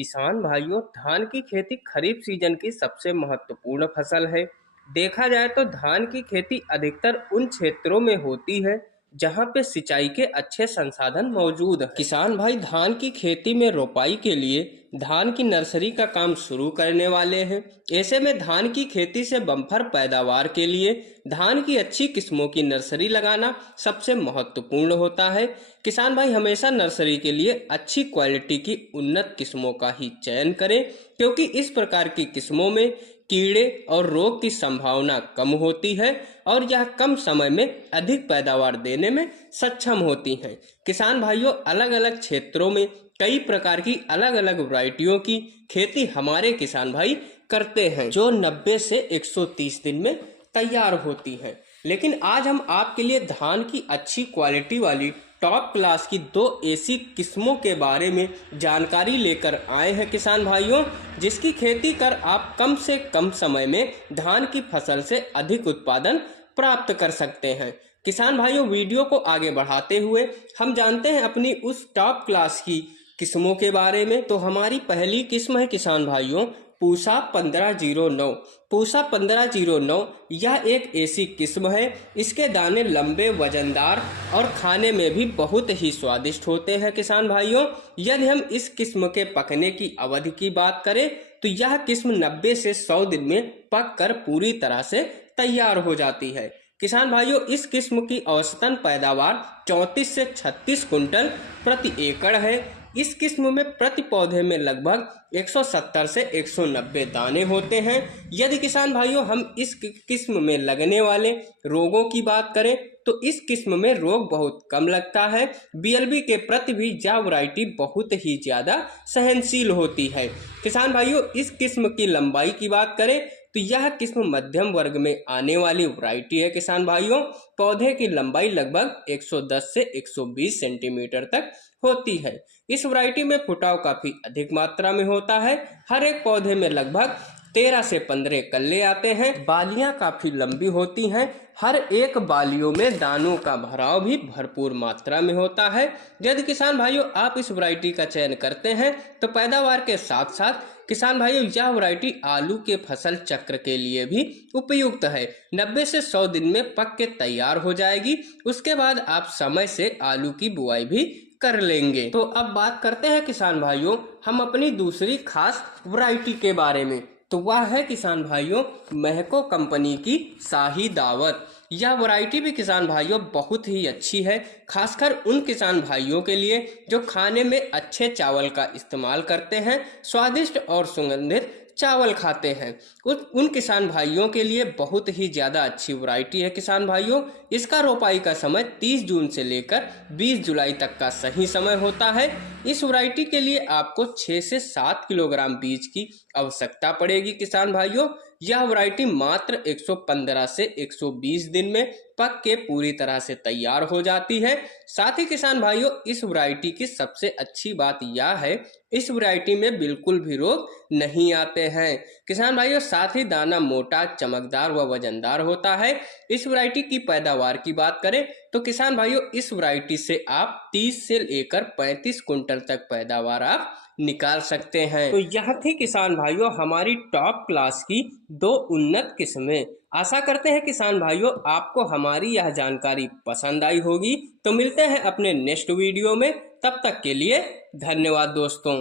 किसान भाइयों, धान की खेती खरीफ सीजन की सबसे महत्वपूर्ण फसल है। देखा जाए तो धान की खेती अधिकतर उन क्षेत्रों में होती है जहां पे सिंचाई के अच्छे संसाधन मौजूद हैं। किसान भाई धान की खेती में रोपाई के लिए धान की नर्सरी का काम शुरू करने वाले हैं। ऐसे में धान की खेती से बम्पर पैदावार के लिए धान की अच्छी किस्मों की नर्सरी लगाना सबसे महत्वपूर्ण होता है। किसान भाई हमेशा नर्सरी के लिए अच्छी क्वालिटी की उन्नत किस्मों का ही चयन करें, क्योंकि इस प्रकार की किस्मों में कीड़े और रोग की संभावना कम होती है और यह कम समय में अधिक पैदावार देने में सक्षम होती हैं। किसान भाइयों, अलग अलग क्षेत्रों में कई प्रकार की अलग अलग वैरायटियों की खेती हमारे किसान भाई करते हैं, जो 90 से 130 दिन में तैयार होती है। लेकिन आज हम आपके लिए धान की अच्छी क्वालिटी वाली टॉप क्लास की 2 ऐसी किस्मों के बारे में जानकारी लेकर आए हैं किसान भाइयों, जिसकी खेती कर आप कम से कम समय में धान की फसल से अधिक उत्पादन प्राप्त कर सकते हैं। किसान भाइयों, वीडियो को आगे बढ़ाते हुए हम जानते हैं अपनी उस टॉप क्लास की किस्मों के बारे में। तो हमारी पहली किस्म है किसान भाइयों पूसा 1509। पूसा 1509 यह एक ऐसी किस्म है, इसके दाने लंबे, वजनदार और खाने में भी बहुत ही स्वादिष्ट होते हैं। किसान भाइयों, यदि हम इस किस्म के पकने की अवधि की बात करें तो यह किस्म 90 से 100 दिन में पककर पूरी तरह से तैयार हो जाती है। किसान भाइयों, इस किस्म की औसतन पैदावार 34 से 36 कुंटल प्रति एकड़ है। इस किस्म में प्रति पौधे में लगभग 170 से 190 दाने होते हैं। यदि किसान भाइयों हम इस किस्म में लगने वाले रोगों की बात करें तो इस किस्म में रोग बहुत कम लगता है। बीएलबी के प्रति भी यह वैरायटी बहुत ही ज्यादा सहनशील होती है। किसान भाइयों, इस किस्म की लंबाई की बात करें तो यह किस्म मध्यम वर्ग में आने वाली वैरायटी है। किसान भाइयों, पौधे की लंबाई लगभग 110 से 120 सेंटीमीटर तक होती है। इस वैरायटी में फुटाव काफी अधिक मात्रा में होता है। हर एक पौधे में लगभग 13 से 15 कल्ले आते हैं। बालियां काफी लंबी होती हैं। हर एक बालियों में दानों का भराव भी भरपूर मात्रा में होता है। यदि किसान भाइयों आप इस वैरायटी का चयन करते हैं तो पैदावार के साथ साथ किसान भाइयों यह वैरायटी आलू के फसल चक्र के लिए भी उपयुक्त है। 90 से 100 दिन में पक के तैयार हो जाएगी। उसके बाद आप समय से आलू की बुआई भी कर लेंगे। तो अब बात करते हैं किसान भाइयों हम अपनी दूसरी खास वैरायटी के बारे में। तो वह है किसान भाइयों महको कंपनी की शाही दावत। यह वैरायटी भी किसान भाइयों बहुत ही अच्छी है, खासकर उन किसान भाइयों के लिए जो खाने में अच्छे चावल का इस्तेमाल करते हैं, स्वादिष्ट और सुगंधित चावल खाते हैं। उन किसान भाइयों के लिए बहुत ही ज़्यादा अच्छी वैरायटी है। किसान भाइयों, इसका रोपाई का समय 30 जून से लेकर 20 जुलाई तक का सही समय होता है। इस वैरायटी के लिए आपको 6 से 7 किलोग्राम बीज की आवश्यकता पड़ेगी। किसान भाइयों, यह वैरायटी मात्र 115 से 120 दिन में पक के पूरी तरह से तैयार हो जाती है। साथ ही किसान भाइयों इस वैरायटी की सबसे अच्छी बात यह है, इस वैरायटी में बिल्कुल भी रोग नहीं आते हैं। किसान भाइयों, साथ ही दाना मोटा, चमकदार व वजनदार होता है। इस वैरायटी की पैदावार की बात करें तो किसान भाइयों इस वैरायटी से आप 30 से लेकर 35 कुंटल तक पैदावार आप निकाल सकते हैं। तो यह थी किसान भाइयों हमारी टॉप क्लास की 2 उन्नत किस्में। आशा करते हैं किसान भाइयों आपको हमारी यह जानकारी पसंद आई होगी। तो मिलते हैं अपने नेक्स्ट वीडियो में, तब तक के लिए धन्यवाद दोस्तों।